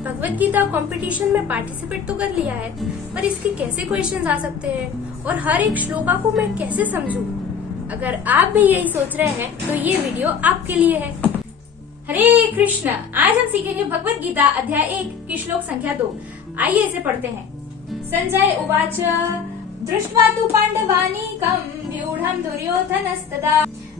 Bhagavad Gita competition में participate तो कर लिया है, पर इसके कैसे क्वेश्चंस आ सकते हैं और हर एक श्लोका को मैं कैसे समझूं? अगर आप भी यही सोच रहे हैं तो ये वीडियो आपके लिए है। हरे कृष्ण। आज हम सीखेंगे भगवत गीता अध्याय 1 की श्लोक संख्या 2। आइए इसे पढ़ते हैं। संजय उवाच दृष्ट्वा तु पांडवानीकं व्यूढ़ं दुर्योधनस्तदा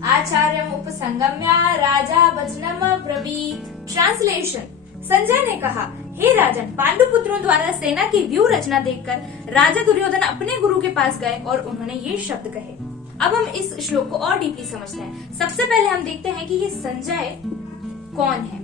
आचार्यम् उपसंगम्य राजा वचनम् अब्रवीत्। ट्रांसलेशन। संजय ने कहा, हे राजन, पांडु पुत्रों द्वारा सेना की व्यूह रचना देखकर राजा दुर्योधन अपने गुरु के पास गए और उन्होंने ये शब्द कहे। अब हम इस श्लोक को और डीपली समझते हैं। सबसे पहले हम देखते हैं कि ये संजय कौन है।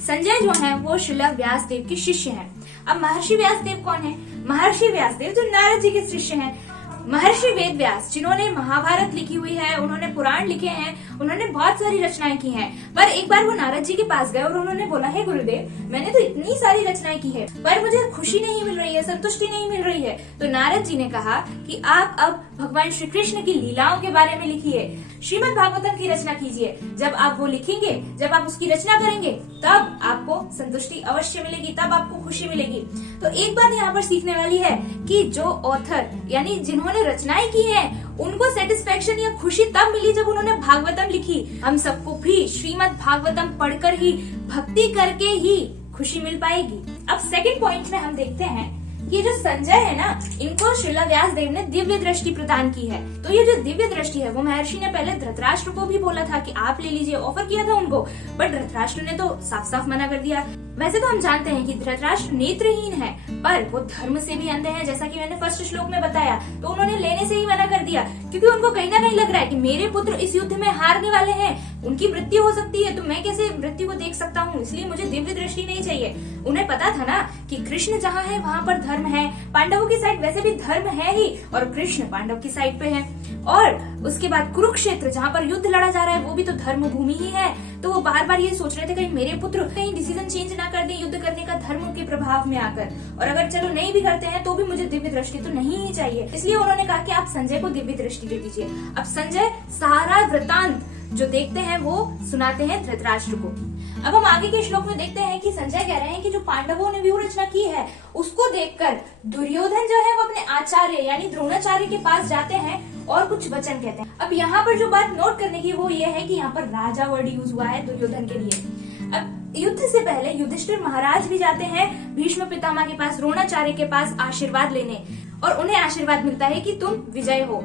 संजय जो है वो श्रील व्यासदेव के शिष्य हैं। अब महर्षि व्यासदेव कौन है? महर्षि व्यासदेव जो नारद जी के शिष्य हैं। महर्षि वेद व्यास जिन्होंने महाभारत लिखी हुई है, उन्होंने पुराण लिखे हैं, उन्होंने बहुत सारी रचनाएं की हैं। पर एक बार वो नारद जी के पास गए और उन्होंने बोला, हे गुरुदेव, मैंने तो इतनी सारी रचनाएं की है पर मुझे खुशी नहीं मिल रही है, संतुष्टि नहीं मिल रही है। तो नारद जी ने कहा कि आप अब भगवान श्री कृष्ण की लीलाओं के बारे में लिखिए, श्रीमद् भागवतम की रचना कीजिए। जब आप वो लिखेंगे, जब आप उसकी रचना करेंगे, तब आपको संतुष्टि अवश्य मिलेगी, तब आपको खुशी मिलेगी। तो एक बात यहाँ पर सीखने वाली है कि जो ऑथर यानी जिन्होंने रचनाएं की हैं, उनको सेटिस्फेक्शन या खुशी तब मिली जब उन्होंने भागवतम लिखी। हम सबको भी श्रीमद् भागवतम पढ़कर ही, भक्ति करके ही खुशी मिल पाएगी। अब सेकंड पॉइंट में हम देखते हैं कि जो संजय है ना, इनको श्रील व्यासदेव ने दिव्य दृष्टि प्रदान की है। तो ये जो दिव्य दृष्टि है वो महर्षि ने पहले धृतराष्ट्र को भी बोला था कि आप ले लीजिए, ऑफर किया था उनको, बट धृतराष्ट्र ने तो साफ साफ मना कर दिया। वैसे तो हम जानते हैं कि धृतराष्ट्र नेत्रहीन है, पर वो धर्म से भी अंधे हैं, जैसा कि मैंने फर्स्ट श्लोक में बताया। तो उन्होंने लेने से ही मना कर दिया, क्योंकि उनको कहीं ना कहीं लग रहा है कि मेरे पुत्र इस युद्ध में हारने वाले हैं, उनकी मृत्यु हो सकती है, तो मैं कैसे मृत्यु को देख सकता हूँ, इसलिए मुझे दिव्य दृष्टि नहीं चाहिए। उन्हें पता था ना कि कृष्ण जहाँ है वहाँ पर धर्म है, पांडवों की साइड वैसे भी धर्म है ही, और कृष्ण पांडव की साइड पे है। और उसके बाद कुरुक्षेत्र जहाँ पर युद्ध लड़ा जा रहा है वो भी तो धर्म भूमि ही है। तो वो बार बार ये सोच रहे थे कहीं मेरे पुत्र कहीं डिसीजन चेंज ना कर दे युद्ध करने का धर्म के प्रभाव में आकर, और अगर चलो नहीं भी करते हैं तो भी मुझे दिव्य दृष्टि तो नहीं ही चाहिए। इसलिए उन्होंने कहा कि आप संजय को दिव्य दृष्टि दे दीजिए। अब संजय सारा वृतांत जो देखते हैं वो सुनाते हैं धृतराष्ट्र को। अब हम आगे के श्लोक में देखते हैं कि संजय कह रहे हैं कि जो पांडवों ने व्यूह रचना की है उसको देखकर दुर्योधन जो है वो अपने आचार्य यानी द्रोणाचार्य के पास जाते हैं और कुछ वचन कहते हैं। अब यहाँ पर जो बात नोट करने की वो ये है कि यहाँ पर राजा वर्ड यूज हुआ है दुर्योधन के लिए। अब युद्ध से पहले युधिष्ठिर महाराज भी जाते हैं भीष्म पितामह के पास, द्रोणाचार्य के पास आशीर्वाद लेने, और उन्हें आशीर्वाद मिलता है कि तुम विजय हो।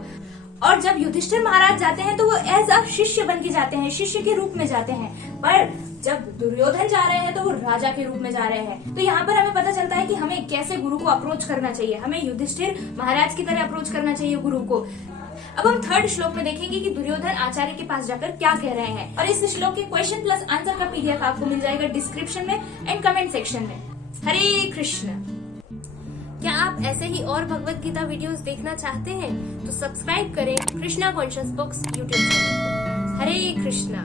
और जब युधिष्ठिर महाराज जाते हैं तो वो एज अ शिष्य बन के जाते हैं, शिष्य के रूप में जाते हैं, पर जब दुर्योधन जा रहे हैं तो वो राजा के रूप में जा रहे हैं। तो यहाँ पर हमें पता चलता है कि हमें कैसे गुरु को अप्रोच करना चाहिए। हमें युधिष्ठिर महाराज की तरह अप्रोच करना चाहिए गुरु को। अब हम थर्ड श्लोक में देखेंगे कि दुर्योधन आचार्य के पास जाकर क्या कह रहे हैं, और इस श्लोक के क्वेश्चन प्लस आंसर का पीडीएफ आपको मिल जाएगा डिस्क्रिप्शन में एंड कमेंट सेक्शन में। हरे कृष्ण। क्या आप ऐसे ही और भगवत गीता वीडियोस देखना चाहते हैं तो सब्सक्राइब करें Krishna conscious books YouTube channel को। हरे कृष्णा।